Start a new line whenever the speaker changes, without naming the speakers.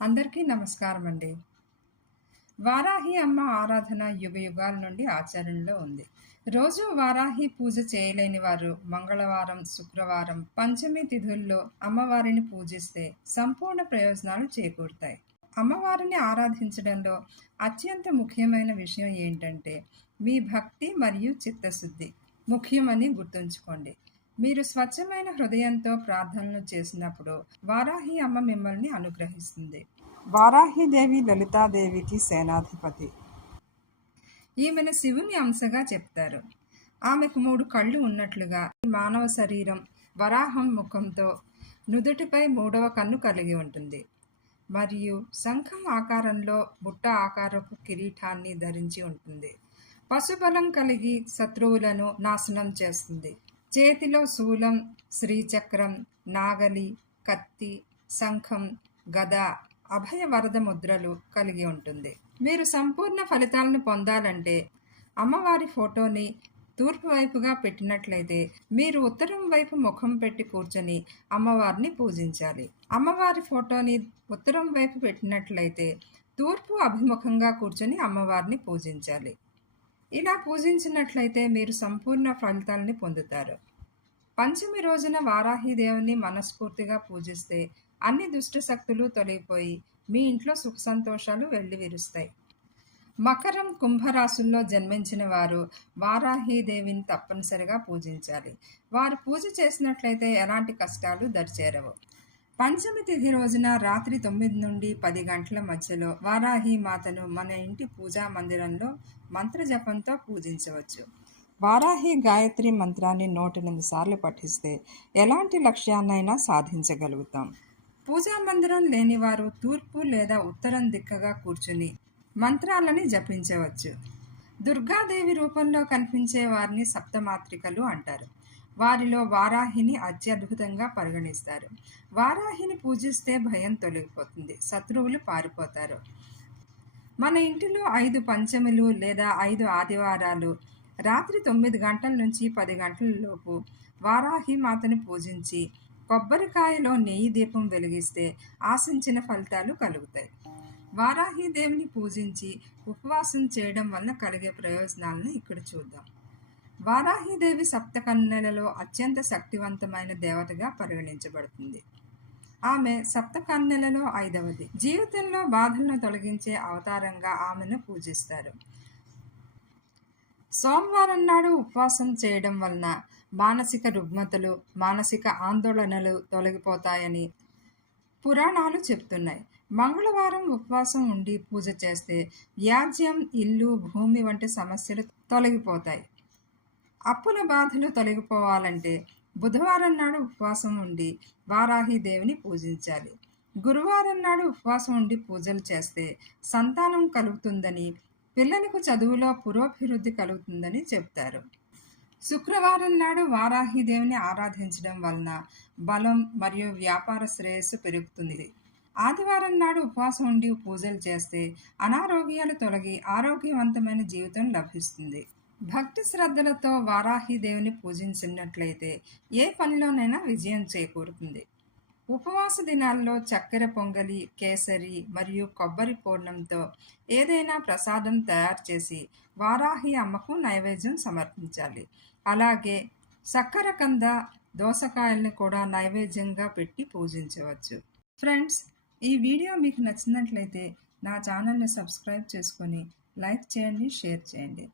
అందరికీ నమస్కారం అండి వారాహి అమ్మ ఆరాధన యుగ యుగాల నుండి ఆచరణలో ఉంది. రోజు వారాహి పూజ చేయలేని వారు మంగళవారం శుక్రవారం పంచమి తిథుల్లో అమ్మవారిని పూజిస్తే సంపూర్ణ ప్రయోజనాలు చేకూరుతాయి. అమ్మవారిని ఆరాధించడంలో అత్యంత ముఖ్యమైన విషయం ఏంటంటే మీ భక్తి మరియు చిత్తశుద్ధి ముఖ్యమని గుర్తుంచుకోండి. మీరు స్వచ్ఛమైన హృదయంతో ప్రార్థనలు చేసినప్పుడు వారాహి అమ్మ మిమ్మల్ని అనుగ్రహిస్తుంది. వారాహిదేవి లలితాదేవికి సేనాధిపతి. ఈమెను శివుని అంశగా చెప్తారు. ఆమెకు మూడు కళ్ళు ఉన్నట్లుగా మానవ శరీరం వరాహం ముఖంతో నుదుటిపై మూడవ కన్ను కలిగి ఉంటుంది. మరియు శంఖం ఆకారంలో బుట్ట ఆకారపు కిరీటాన్ని ధరించి ఉంటుంది. పశుబలం కలిగి శత్రువులను నాశనం చేస్తుంది. చేతిలో శూలం శ్రీచక్రం నాగలి కత్తి శంఖం గద అభయ వరద ముద్రలు కలిగి ఉంటుంది. మీరు సంపూర్ణ ఫలితాలను పొందాలంటే అమ్మవారి ఫోటోని తూర్పు వైపుగా పెట్టినట్లయితే మీరు ఉత్తరం వైపు ముఖం పెట్టి కూర్చొని అమ్మవారిని పూజించాలి. అమ్మవారి ఫోటోని ఉత్తరం వైపు పెట్టినట్లయితే తూర్పు అభిముఖంగా కూర్చొని అమ్మవారిని పూజించాలి. ఇలా పూజించినట్లయితే మీరు సంపూర్ణ ఫలితాలని పొందుతారు. పంచమి రోజున వారాహిదేవుని మనస్ఫూర్తిగా పూజిస్తే అన్ని దుష్ట శక్తులు తొలగిపోయి మీ ఇంట్లో సుఖ సంతోషాలు వెళ్ళివిరుస్తాయి మకరం కుంభరాశుల్లో జన్మించిన వారు వారాహిదేవిని తప్పనిసరిగా పూజించాలి. వారు పూజ చేసినట్లయితే ఎలాంటి కష్టాలు దరిచేరవు. పంచమి తిథి రోజున రాత్రి తొమ్మిది నుండి పది గంటల మధ్యలో వారాహి మాతను మన ఇంటి పూజా మందిరంలో మంత్రజపంతో పూజించవచ్చు. వారాహి గాయత్రి మంత్రాన్ని నూటెనిమిది సార్లు పఠిస్తే ఎలాంటి లక్ష్యాన్నైనా సాధించగలుగుతాం. పూజా మందిరం లేనివారు తూర్పు లేదా ఉత్తరం దిక్కగా కూర్చుని మంత్రాలని జపించవచ్చు. దుర్గాదేవి రూపంలో కనిపించే వారిని సప్తమాత్రికలు అంటారు. వారిలో వారాహిని అత్యద్భుతంగా పరిగణిస్తారు. వారాహిని పూజిస్తే భయం తొలగిపోతుంది. శత్రువులు పారిపోతారు. మన ఇంటిలో ఐదు పంచములు లేదా ఐదు ఆదివారాలు రాత్రి తొమ్మిది గంటల నుంచి పది గంటల లోపు వారాహి మాతను పూజించి కొబ్బరికాయలో నెయ్యి దీపం వెలిగిస్తే ఆశించిన ఫలితాలు కలుగుతాయి. వారాహి దేవిని పూజించి ఉపవాసం చేయడం వల్ల కలిగే ప్రయోజనాలను ఇక్కడ చూద్దాం. వారాహిదేవి సప్తకన్యలలో అత్యంత శక్తివంతమైన దేవతగా పరిగణించబడుతుంది. ఆమె సప్తకన్యలలో ఐదవది. జీవితంలో బాధలను తొలగించే అవతారంగా ఆమెను పూజిస్తారు. సోమవారం నాడు ఉపవాసం చేయడం వలన మానసిక రుగ్మతలు మానసిక ఆందోళనలు తొలగిపోతాయని పురాణాలు చెప్తున్నాయి. మంగళవారం ఉపవాసం ఉండి పూజ చేస్తే వ్యాజ్యం ఇల్లు భూమి వంటి సమస్యలు తొలగిపోతాయి. అప్పుల బాధలు తొలగిపోవాలంటే బుధవారం నాడు ఉపవాసం ఉండి వారాహి దేవిని పూజించాలి. గురువారం నాడు ఉపవాసం ఉండి పూజలు చేస్తే సంతానం కలుగుతుందని పిల్లలకు చదువులో పురోభివృద్ధి కలుగుతుందని చెప్తారు. శుక్రవారం నాడు వారాహి దేవిని ఆరాధించడం వలన బలం మరియు వ్యాపార శ్రేయస్సు పెరుగుతుంది. ఆదివారం నాడు ఉపవాసం ఉండి పూజలు చేస్తే అనారోగ్యాలు తొలగి ఆరోగ్యవంతమైన జీవితం లభిస్తుంది. భక్తి శ్రద్ధలతో వారాహిదేవిని పూజించినట్లయితే ఏ పనిలోనైనా విజయం చేకూరుతుంది. ఉపవాస దినాల్లో చక్కెర పొంగలి కేసరి మరియు కొబ్బరి పూర్ణంతో ఏదైనా ప్రసాదం తయారు చేసి వారాహి అమ్మకు నైవేద్యం సమర్పించాలి. అలాగే చక్కెర కంద దోసకాయల్ని కూడా నైవేద్యంగా పెట్టి పూజించవచ్చు. ఫ్రెండ్స్ ఈ వీడియో మీకు నచ్చినట్లయితే నా ఛానల్ని సబ్స్క్రైబ్ చేసుకొని లైక్ చేయండి షేర్ చేయండి.